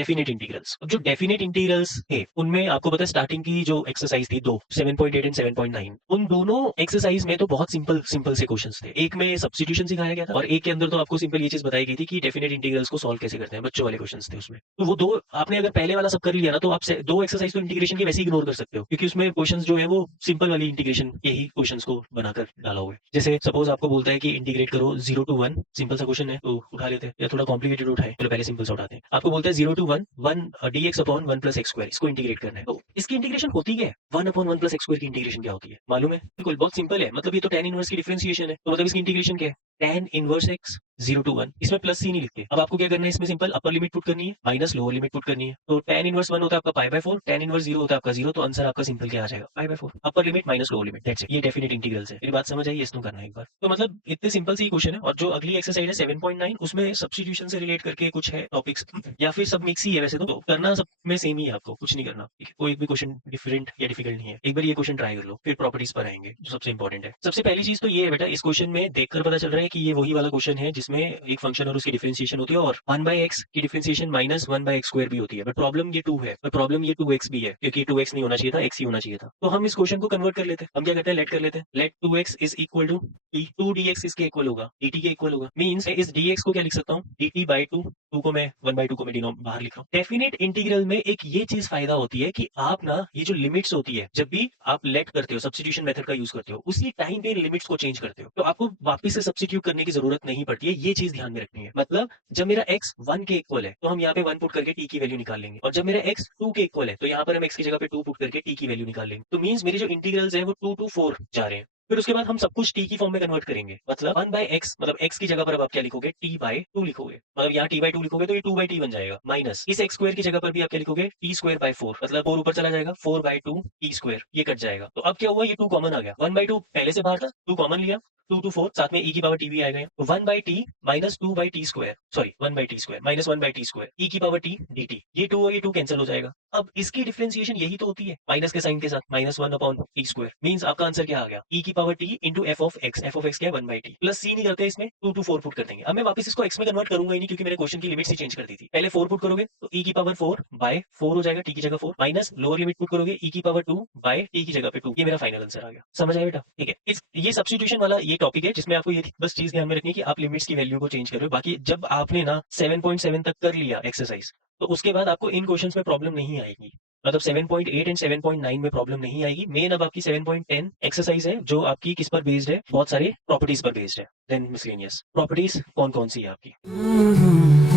Definite integrals. अब जो definite integrals है उनमें आपको पता है स्टार्टिंग की जो एक्सरसाइज थी दो 7.8 एंड 7.9, उन दोनों एक्सरसाइज में तो बहुत सिंपल सिंपल से क्वेश्चंस थे। एक में सब्स्टिट्यूशन सिखाया गया था और एक के अंदर तो आपको सिंपल ये चीज बताई गई थी कि डेफिनेट इंटीग्रल्स को सॉल्व कैसे करते हैं, बच्चों वाले क्वेश्चंस थे उसमें। तो वो दो आपने अगर पहले वाला सब कर लिया ना तो आप दो एक्सरसाइज तो इंटीग्रेशन के वैसे इग्नोर कर सकते हो, क्योंकि उसमें क्वेश्चंस जो है वो सिंपल वाली इंटीग्रेशन के ही क्वेश्चंस को बनाकर डाला हुआ है। जैसे सपोज आपको बोलता है कि इंटीग्रेट करो 0 to 1, सिंपल सा क्वेश्चन है तो उठा लेते हैं, या थोड़ा कॉम्प्लिकेटेड उठाए, चलो पहले सिंपल सा उठाते हैं। आपको बोलता है 0 to 1 1 dx upon 1 plus x square, इसको इंटीग्रेट करना है। तो इसकी इंटीग्रेशन होती क्या है? 1 अपॉन 1 प्लस एक्स स्क्वायर की इंटीग्रेशन क्या होती है मालूम है? बिल्कुल बहुत सिंपल है, मतलब ये तो tan इनवर्स की डिफरेंशिएशन है, तो मतलब इसकी इंटीग्रेशन क्या है? tan इनवर्स x 0 to 1, इसमें प्लस सी नहीं लिखते। अब आपको क्या करना है, इसमें सिंपल अपर लिमिट पुट करनी है माइनस लोअर लिमिट पुट करनी है। तो tan इनवर्स 1 होता है आपका पाई बाय 4, tan इनवर्स 0 होता है आपका 0, तो आंसर आपका सिंपल क्या आ जाएगा? Pi by 4। Upper limit minus lower limit, that's it. ये डेफिनेट इंटीग्रल्स है। मेरी बात समझ आई? ये इसको करना है एक बार। तो मतलब इतने सिंपल सी क्वेश्चन है। और जो अगली एक्सरसाइज है 7.9, उसमें सब्स्टिट्यूशन से रिलेट करके कुछ है टॉपिक्स, या फिर सब मिक्स ही है वैसे तो करना सब में सेम ही है, आपको कुछ नहीं करना, ठीक है? कोई भी क्वेश्चन डिफरेंट या डिफिकल्ट नहीं है। एक बार ये क्वेश्चन ट्राई कर लो, फिर प्रॉपर्टीज पर आएंगे जो सबसे इंपॉर्टेंट है। सबसे पहली चीज तो ये है बेटा, इस क्वेश्चन में देखकर पता चल रहा है कि ये वही वाला क्वेश्चन है जिसमें एक फंक्शन और उसकी डिफरेंशिएशन होती है, और 1/x की डिफरेंशिएशन माइनस 1/x स्क्वायर भी होती है। बट प्रॉब्लम ये 2 है, और प्रॉब्लम ये 2x भी है, क्योंकि 2x नहीं होना चाहिए था, x ही होना चाहिए था। तो हम इस क्वेश्चन को कन्वर्ट कर लेते हैं। हम क्या करते हैं, लेट कर लेते हैं। Let 2x is equal to 2 dx इसके इक्वल होगा, dt के इक्वल होगा। मींस इस dx को क्या लिख सकता हूँ, dt बाय 2, 2 को मैं 1/2 को मैं बाहर लिख रहा हूँ। डेफिनेट इंटीग्रल में एक ये चीज फायदा होती है कि आप ना ये जो लिमिट्स होती है, जब भी आप लेट करते हो, सब्स्टिट्यूशन मेथड का यूज करते हो, उसी टाइम पे लिमिट्स को चेंज करते हो, तो आपको वापस से सब्स्टिट्यूट करने की जरूरत नहीं पड़ती है। ये चीज ध्यान में रखनी है। मतलब जब मेरा x 1 के इक्वल है तो हम यहाँ पे 1 पुट करके t की वैल्यू निकाल लेंगे, और जब मेरा x 2 के इक्वल है तो यहाँ पर हम x की जगह पे 2 पुट करके t की वैल्यू निकाल लेंगे। तो मींस मेरे जो इंटीग्रल्स है वो 2 to 4 जा रहे हैं। फिर उसके बाद हम सब कुछ t की फॉर्म में कन्वर्ट करेंगे। मतलब 1/x, मतलब x की जगह पर अब आप क्या लिखोगे, t/2 लिखोगे। मतलब यहाँ t/2 लिखोगे तो ये 2/t बन जाएगा, माइनस इस x स्क्वायर की जगह पर भी आप क्या लिखोगे, t²/4, मतलब 4 ऊपर चला जाएगा, 4/2 t स्क्वायर, ये कट जाएगा। तो अब क्या हुआ, ये 2 कॉमन आ गया। 1/2 पहले से बाहर था, 2 कॉमन लिया, 2 to 4, साथ में e की पावर t भी आएगा। तो 1/t minus 2/t square, sorry 1/t square minus 1/t square, e की पावर t dt, ये 2 और ये 2 कैंसिल हो जाएगा। अब इसकी डिफरेंशिएशन यही तो होती है माइनस के साइन के साथ, minus 1 upon T square. Means आपका आंसर क्या आ गया, e की power t into f of x। f of x क्या है, 1/t। प्लस c नहीं करते इसमें, 2 to 4 पुट कर देंगे। अब मैं वापस इसको x में कन्वर्ट करूंगा ही नहीं, क्योंकि मैंने क्वेश्चन की लिमिट्स ही चेंज कर दी थी। पहले 4 पुट करोगे तो e की पावर 4 बाय 4 हो जाएगा, t की जगह 4, माइनस लोअर लिमिट पुट करोगे, e की पावर 2 बाय t की जगह पे 2। ये मेरा फाइनल आंसर आ गया। समझ आया बेटा? ठीक है, ये सब्स्टिट्यूशन वाला ये टॉपिक है जिसमें आपको ये बस चीज ध्यान में रखनी है कि आप लिमिट्स की वैल्यू को चेंज कर रहे हो। बाकी जब आपने ना 7.7 तक कर लिया एक्सरसाइज, तो उसके बाद आपको इन क्वेश्चंस में प्रॉब्लम नहीं आएगी। मतलब 7.8 एंड 7.9 में प्रॉब्लम नहीं आएगी। मेन अब आपकी 7.10 एक्सरसाइज है, जो आपकी किस पर बेस्ड है, बहुत सारे प्रॉपर्टीज पर बेस्ड है। देन मिसलेनियस प्रॉपर्टीज कौन कौन सी है आपकी।